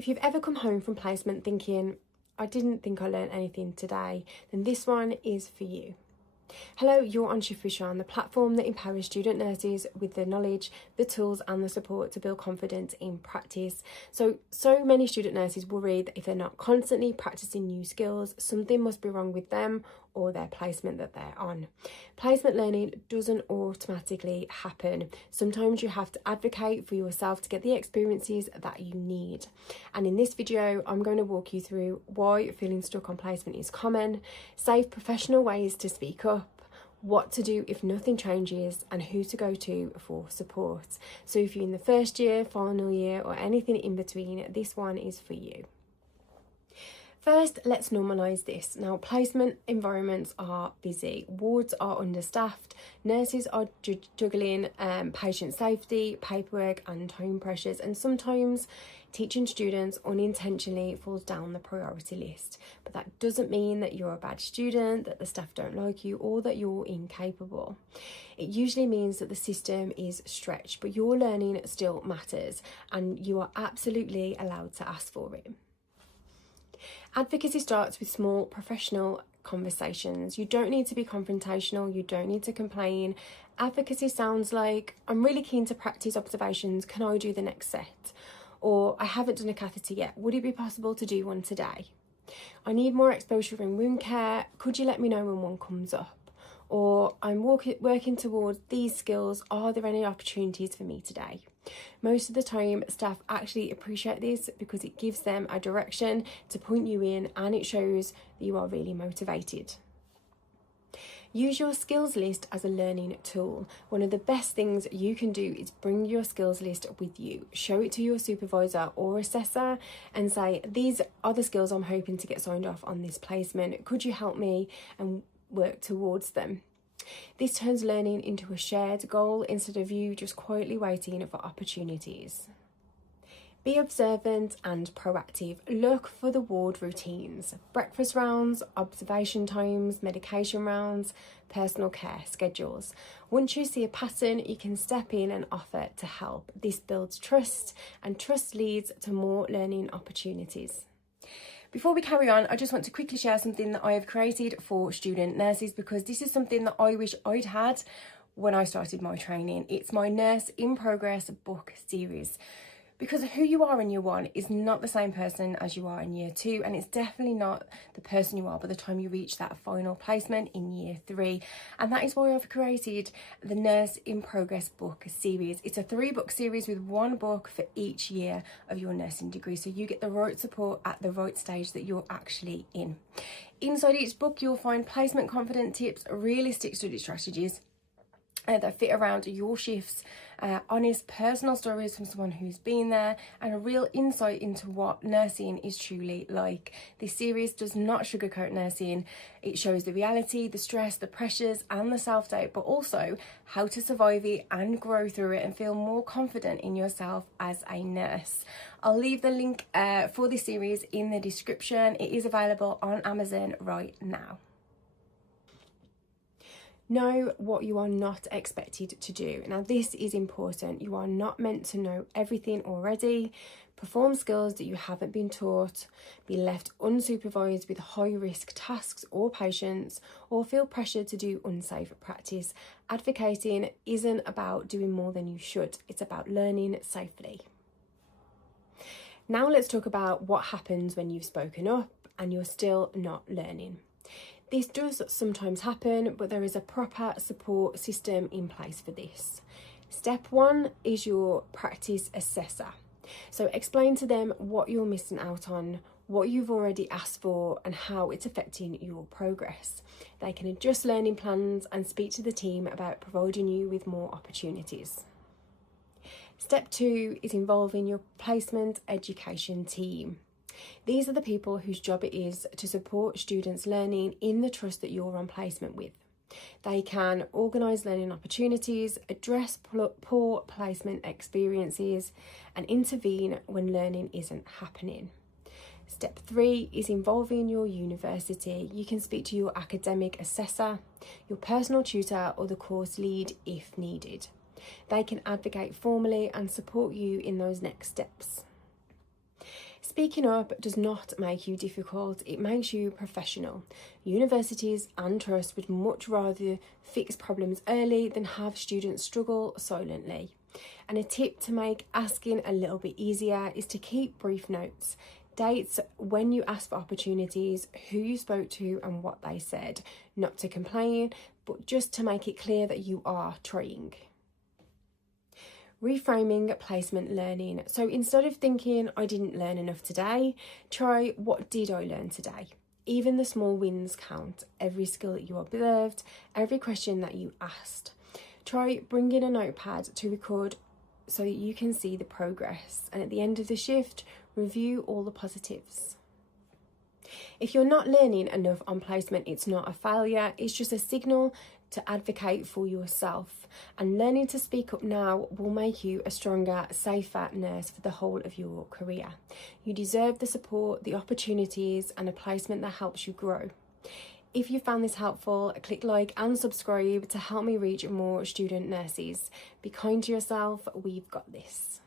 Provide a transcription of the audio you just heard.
If you've ever come home from placement thinking, I didn't think I learned anything today, then this one is for you. Hello, you're on Shift with Sian, the platform that empowers student nurses with the knowledge, the tools and the support to build confidence in practice. So many student nurses worry that if they're not constantly practicing new skills, something must be wrong with them or their placement that they're on. Placement learning doesn't automatically happen. Sometimes you have to advocate for yourself to get the experiences that you need. And in this video, I'm going to walk you through why feeling stuck on placement is common, safe professional ways to speak up, what to do if nothing changes, and who to go to for support. So if you're in the first year, final year, or anything in between, this one is for you. First, let's normalise this. Now, placement environments are busy, wards are understaffed, nurses are juggling patient safety, paperwork and home pressures, and sometimes teaching students unintentionally falls down the priority list. But that doesn't mean that you're a bad student, that the staff don't like you, or that you're incapable. It usually means that the system is stretched, but your learning still matters and you are absolutely allowed to ask for it. Advocacy starts with small professional conversations. You don't need to be confrontational, you don't need to complain. Advocacy sounds like, I'm really keen to practice observations, can I do the next set? Or, I haven't done a catheter yet, would it be possible to do one today? I need more exposure in wound care, could you let me know when one comes up? Or, I'm working towards these skills, are there any opportunities for me today? Most of the time, staff actually appreciate this because it gives them a direction to point you in and it shows that you are really motivated. Use your skills list as a learning tool. One of the best things you can do is bring your skills list with you. Show it to your supervisor or assessor and say, these are the skills I'm hoping to get signed off on this placement. Could you help me and work towards them? This turns learning into a shared goal instead of you just quietly waiting for opportunities. Be observant and proactive. Look for the ward routines, breakfast rounds, observation times, medication rounds, personal care schedules. Once you see a pattern, you can step in and offer to help. This builds trust, and trust leads to more learning opportunities. Before we carry on, I just want to quickly share something that I have created for student nurses because this is something that I wish I'd had when I started my training. It's my Nurse in Progress book series. Because who you are in year one is not the same person as you are in year two, and it's definitely not the person you are by the time you reach that final placement in year three. And that is why I've created the Nurse in Progress book series. It's a 3-book series with 1 book for each year of your nursing degree, so you get the right support at the right stage that you're actually in. Inside each book, you'll find placement confident tips, realistic study strategies that fit around your shifts, honest personal stories from someone who's been there, and a real insight into what nursing is truly like. This series does not sugarcoat nursing. It shows the reality, the stress, the pressures and the self-doubt, but also how to survive it and grow through it and feel more confident in yourself as a nurse. I'll leave the link for this series in the description. It is available on Amazon right now. Know what you are not expected to do. Now, this is important. You are not meant to know everything already. Perform skills that you haven't been taught. Be left unsupervised with high-risk tasks or patients, or feel pressured to do unsafe practice. Advocating isn't about doing more than you should. It's about learning safely. Now let's talk about what happens when you've spoken up and you're still not learning. This does sometimes happen, but there is a proper support system in place for this. Step 1 is your practice assessor. So explain to them what you're missing out on, what you've already asked for, and how it's affecting your progress. They can adjust learning plans and speak to the team about providing you with more opportunities. Step 2 is involving your placement education team. These are the people whose job it is to support students' learning in the trust that you're on placement with. They can organise learning opportunities, address poor placement experiences, and intervene when learning isn't happening. Step 3 is involving your university. You can speak to your academic assessor, your personal tutor, or the course lead if needed. They can advocate formally and support you in those next steps. Speaking up does not make you difficult, it makes you professional. Universities and trusts would much rather fix problems early than have students struggle silently. And a tip to make asking a little bit easier is to keep brief notes. Dates when you ask for opportunities, who you spoke to and what they said. Not to complain, but just to make it clear that you are trying. Reframing placement learning. So instead of thinking, I didn't learn enough today, try, what did I learn today? Even the small wins count. Every skill that you observed, every question that you asked. Try bringing a notepad to record so that you can see the progress. And at the end of the shift, review all the positives. If you're not learning enough on placement, it's not a failure, it's just a signal to advocate for yourself. And learning to speak up now will make you a stronger, safer nurse for the whole of your career. You deserve the support, the opportunities, and a placement that helps you grow. If you found this helpful, click like and subscribe to help me reach more student nurses. Be kind to yourself, we've got this.